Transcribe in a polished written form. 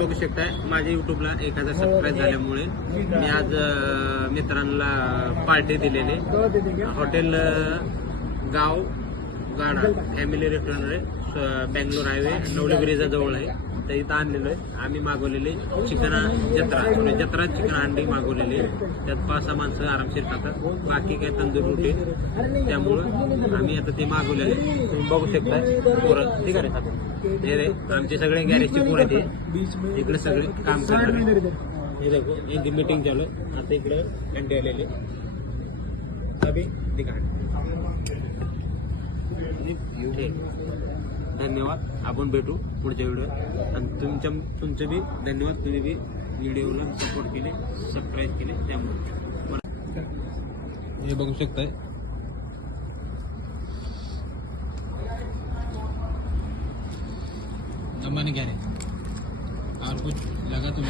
बघू शकताय माझ्या युट्यूबला 1000 सबस्क्राईब झाल्यामुळे मी आज मित्रांना पार्टी दिलेली हॉटेल गाव गाडा फॅमिली रेस्टॉरंट आहे बँगलोर हायवे नवली ब्रिजाजवळ आहे. तर इथं आणलेलो आहे आम्ही मागवलेले चिकन जत्रा चिकन अंडी मागवलेली त्यात 5-6 माणसं आरामशीर खातात. बाकी काय तंदूर रोटी त्यामुळं आम्ही आता ते मागवलेले तुम्ही बघू शकताय पोरं ठीक आहे खातात. हे रे आमचे सगळे गॅरेजचे पोरं आहेत इकडे सगळे काम करणार. हे देखो यांची मीटिंग चालू आहे. आता इकडे अंडे आलेले अभि दिखा. धन्यवाद. आपण भेटू पुढच्या व्हिडिओ आणि तुमचे बी धन्यवाद. तुम्ही बी व्हिडिओला सपोर्ट केले सबस्क्राईब केले त्यामुळे हे बघू शकताय. दमाने घ्या रे और कुछ लगा तो